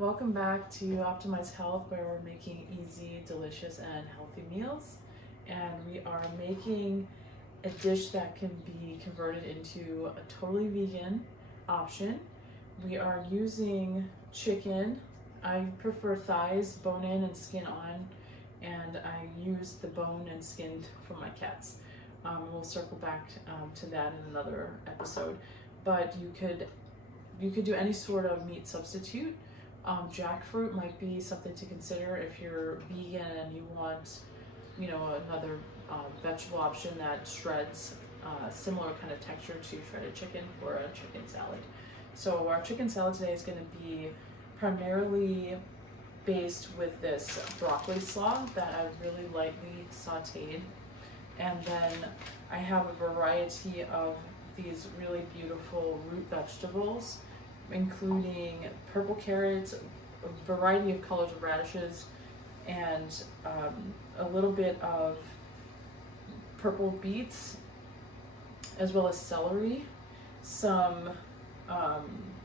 Welcome back to Optimize Health, where we're making easy, delicious, and healthy meals. And we are making a dish that can be converted into a totally vegan option. We are using chicken. I prefer thighs, bone in and skin on, and I use the bone and skin for my cats. We'll circle back to that in another episode. But you could do any sort of meat substitute. Jackfruit might be something to consider if you're vegan and you want, another vegetable option that shreds similar kind of texture to shredded chicken for a chicken salad. So our chicken salad today is going to be primarily based with this broccoli slaw that I really lightly sauteed. And then I have a variety of these really beautiful root vegetables, including purple carrots, a variety of colors of radishes, and a little bit of purple beets, as well as celery, some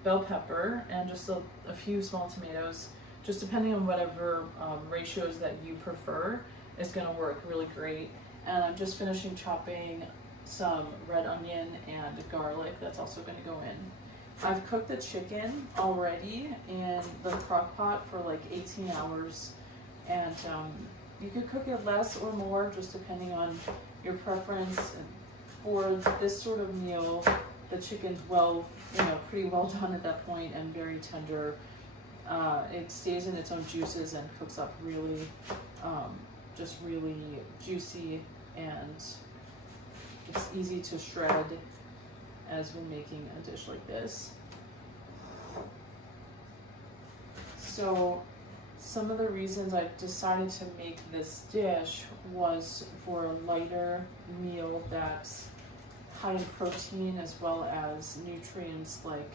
bell pepper, and just a few small tomatoes. Just depending on whatever ratios that you prefer is going to work really great. And I'm just finishing chopping some red onion and garlic that's also going to go in. I've cooked the chicken already in the crock pot for like 18 hours, and you could cook it less or more just depending on your preference. And for this sort of meal, the chicken's pretty well done at that point and very tender. It stays in its own juices and cooks up really, just really juicy, and it's easy to shred as we're making a dish like this. So some of the reasons I decided to make this dish was for a lighter meal that's high in protein as well as nutrients like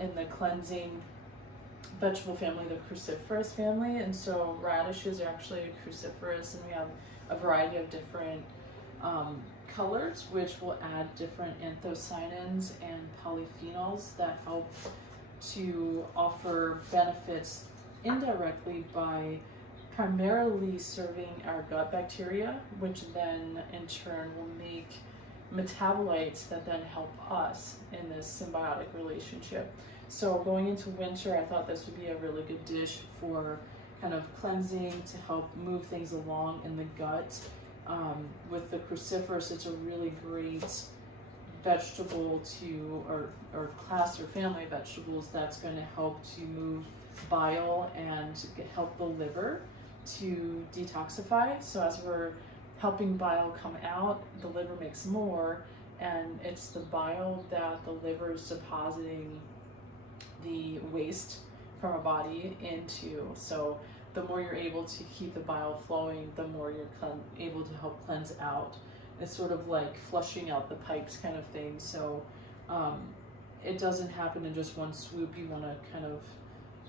in the cleansing vegetable family, the cruciferous family. And so radishes are actually cruciferous, and we have a variety of different colors, which will add different anthocyanins and polyphenols that help to offer benefits indirectly by primarily serving our gut bacteria, which then in turn will make metabolites that then help us in this symbiotic relationship. So going into winter, I thought this would be a really good dish for kind of cleansing to help move things along in the gut. With the cruciferous, it's a really great vegetable or class or family of vegetables that's going to help to move bile and help the liver to detoxify. So as we're helping bile come out, the liver makes more, and it's the bile that the liver is depositing the waste from our body into. So the more you're able to keep the bile flowing, the more you're able to help cleanse out. It's sort of like flushing out the pipes kind of thing. So it doesn't happen in just one swoop. You want to kind of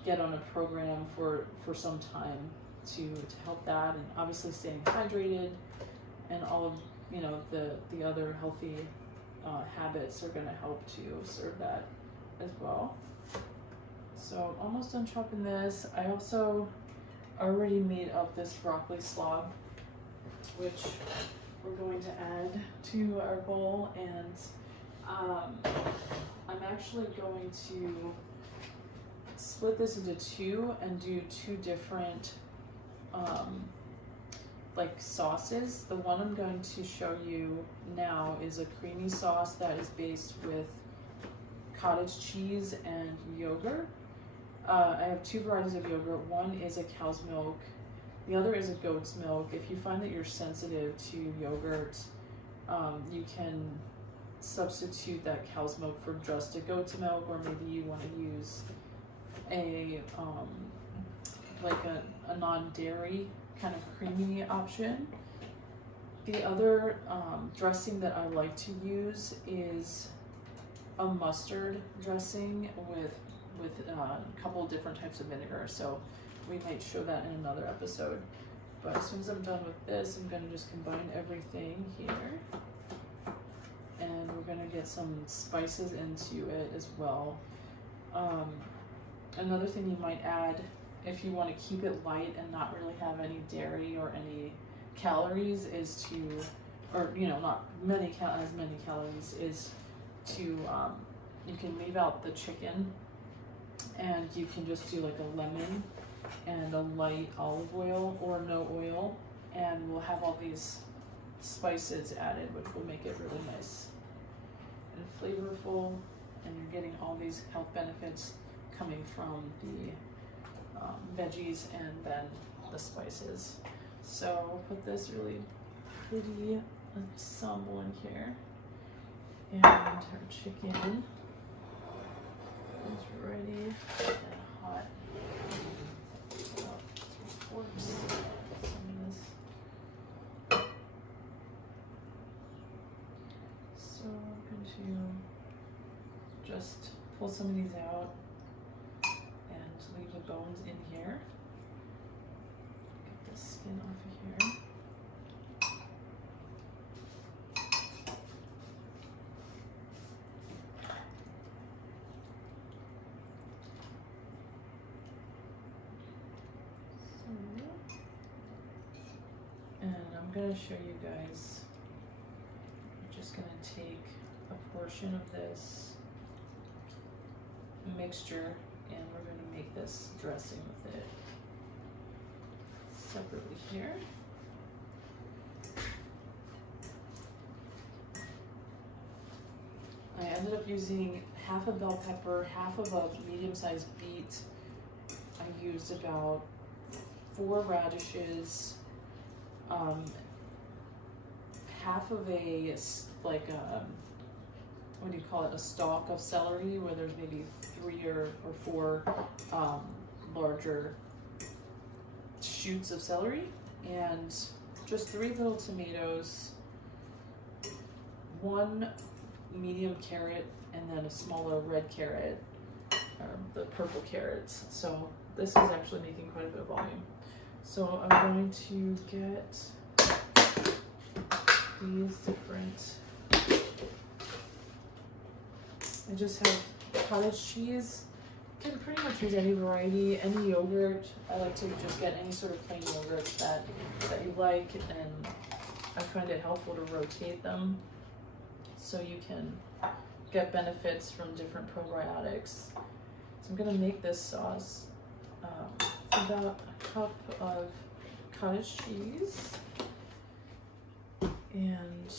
get on a program for some time to help that, and obviously staying hydrated and all of the other healthy habits are going to help to serve that as well. So I'm almost done chopping this. I also already made up this broccoli slaw, which we're going to add to our bowl, and I'm actually going to split this into two and do two different sauces. The one I'm going to show you now is a creamy sauce that is based with cottage cheese and yogurt. I have two varieties of yogurt. One is a cow's milk, the other is a goat's milk. If you find that you're sensitive to yogurt, you can substitute that cow's milk for just a goat's milk, or maybe you want to use a non-dairy kind of creamy option. The other dressing that I like to use is a mustard dressing with a couple of different types of vinegar. So we might show that in another episode. But as soon as I'm done with this, I'm going to just combine everything here. And we're going to get some spices into it as well. Another thing you might add, if you want to keep it light and not really have any dairy or any calories, is to, or not as many calories, is to you can leave out the chicken, and you can just do like a lemon and a light olive oil or no oil, and we'll have all these spices added, which will make it really nice and flavorful, and you're getting all these health benefits coming from the veggies and then the spices. So we'll put this really pretty ensemble in here, and our chicken is ready and hot. Forks. Some of this. So I'm going to just pull some of these out and leave the bones in here. Get the skin off of here. And I'm going to show you guys, I'm just going to take a portion of this mixture and we're going to make this dressing with it separately here. I ended up using half a bell pepper, half of a medium-sized beet. I used about 4 radishes, half of a, like a, what do you call it, a stalk of celery, where there's maybe 3 or 4 larger shoots of celery, and just 3 little tomatoes, 1 medium carrot, and then a smaller red carrot, or the purple carrots. So this is actually making quite a bit of volume. So I'm going to get these different, I just have cottage cheese. You can pretty much use any variety, any yogurt. I like to just get any sort of plain yogurt that you like, and I find it helpful to rotate them so you can get benefits from different probiotics. So I'm gonna make this sauce. It's about a cup of cottage cheese, and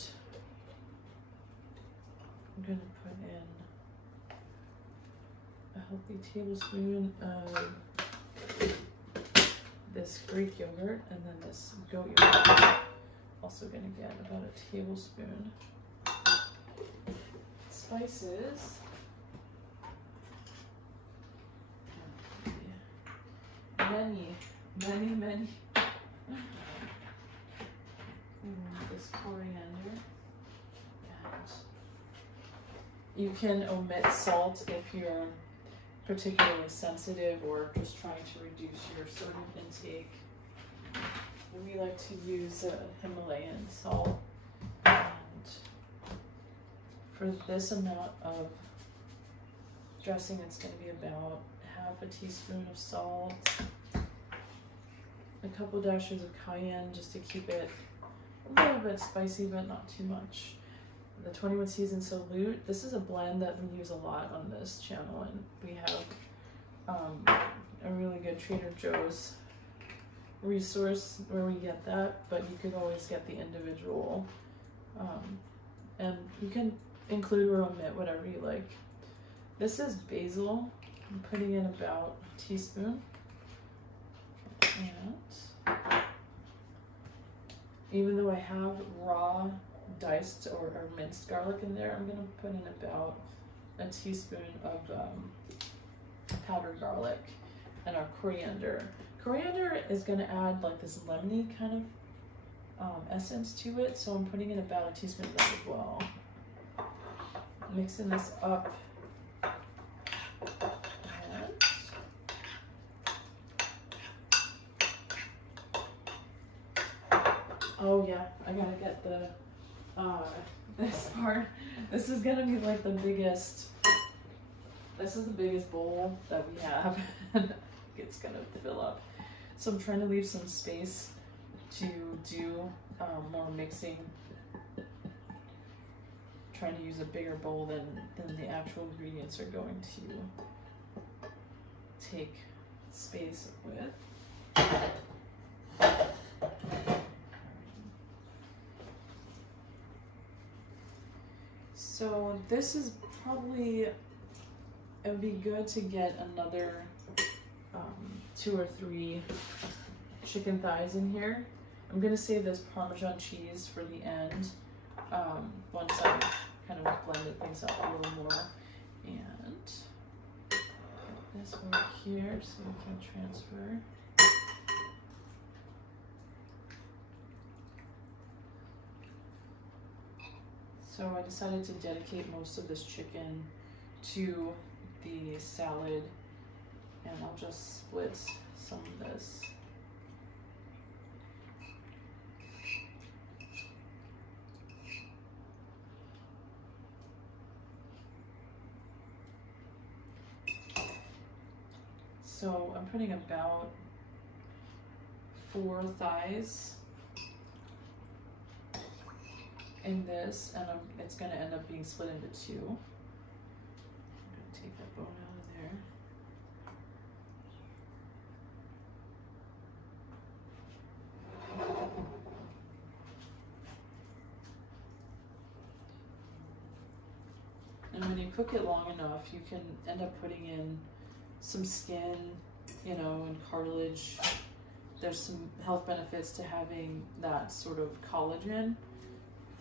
I'm gonna put in a healthy tablespoon of this Greek yogurt, and then this goat yogurt. Also gonna get about a tablespoon. Spices. Many. This coriander. And you can omit salt if you're particularly sensitive or just trying to reduce your sodium intake. We like to use Himalayan salt. And for this amount of dressing, it's going to be about half a teaspoon of salt, a couple dashes of cayenne just to keep it a little bit spicy but not too much. The 21 Seasons Salute, this is a blend that we use a lot on this channel, and we have a really good Trader Joe's resource where we get that, but you could always get the individual, and you can include or omit whatever you like. This is basil. I'm putting in about a teaspoon, and even though I have raw diced or minced garlic in there, I'm going to put in about a teaspoon of powdered garlic, and our coriander. Coriander is going to add like this lemony kind of essence to it, so I'm putting in about a teaspoon of that as well. Mixing this up. Oh yeah, I gotta get the this part. This is gonna be like the biggest this is the biggest bowl that we have. It's gonna fill up. So I'm trying to leave some space to do more mixing. Trying to use a bigger bowl than the actual ingredients are going to take space with. So this is probably, it would be good to get another 2 or 3 chicken thighs in here. I'm gonna save this Parmesan cheese for the end, once I kind of blended things up a little more. And put this over here so we can transfer. So I decided to dedicate most of this chicken to the salad, and I'll just split some of this. So I'm putting about 4 thighs in this, and it's going to end up being split into 2. I'm going to take that bone out of there. And when you cook it long enough, you can end up putting in some skin, you know, and cartilage. There's some health benefits to having that sort of collagen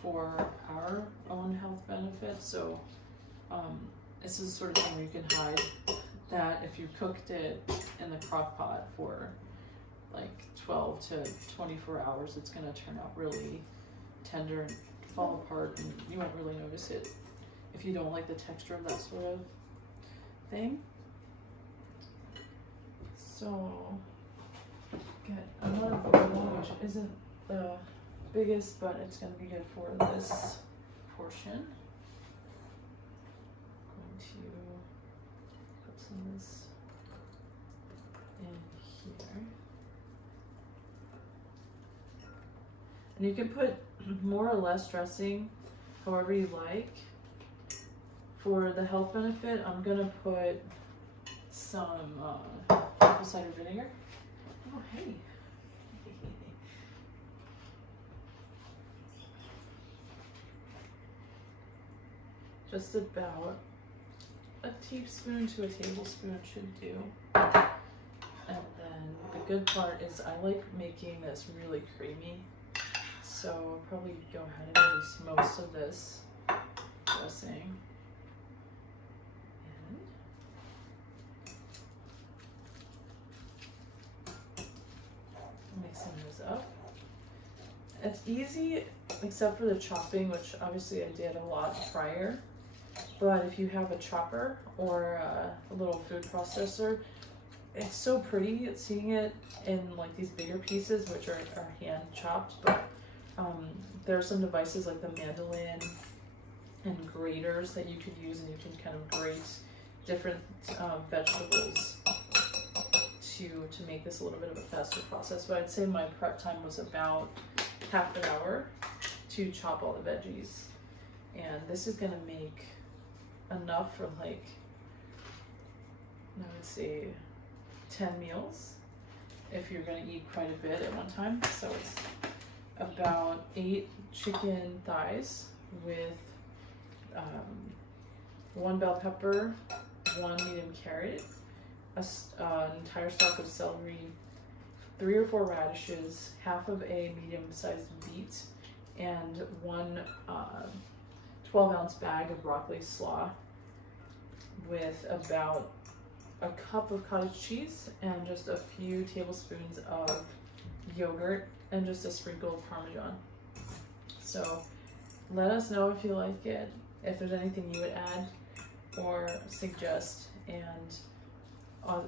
for our own health benefits. So this is the sort of thing where you can hide that if you cooked it in the crock pot for like 12 to 24 hours, it's going to turn out really tender and fall apart, and you won't really notice it if you don't like the texture of that sort of thing. So get another bowl, which isn't the biggest, but it's going to be good for this portion. I'm going to put some of this in here. And you can put more or less dressing however you like. For the health benefit, I'm going to put some apple cider vinegar. Oh, hey. Just about a teaspoon to a tablespoon should do. And then the good part is I like making this really creamy. So I'll probably go ahead and use most of this dressing. Mixing those up. It's easy except for the chopping, which obviously I did a lot prior. But if you have a chopper or a little food processor, it's so pretty. It's seeing it in like these bigger pieces, which are hand chopped. But there are some devices like the mandolin and graters that you could use, and you can kind of grate different vegetables to make this a little bit of a faster process. But I'd say my prep time was about half an hour to chop all the veggies. And this is gonna make enough for like, I would say 10 meals if you're gonna eat quite a bit at one time. So it's about 8 chicken thighs with 1 bell pepper, 1 medium carrot, an entire stalk of celery, 3 or 4 radishes, half of a medium-sized beet, and 1 12-ounce bag of broccoli slaw with about a cup of cottage cheese and just a few tablespoons of yogurt and just a sprinkle of Parmesan. So let us know if you like it, if there's anything you would add or suggest, and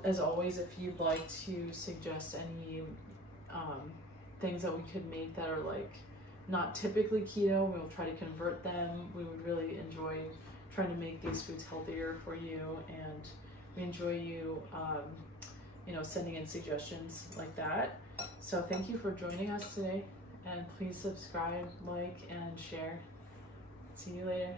as always, if you'd like to suggest any things that we could make that are like not typically keto, we'll try to convert them. We would really enjoy trying to make these foods healthier for you, and we enjoy you, sending in suggestions like that. So thank you for joining us today, and please subscribe, like, and share. See you later.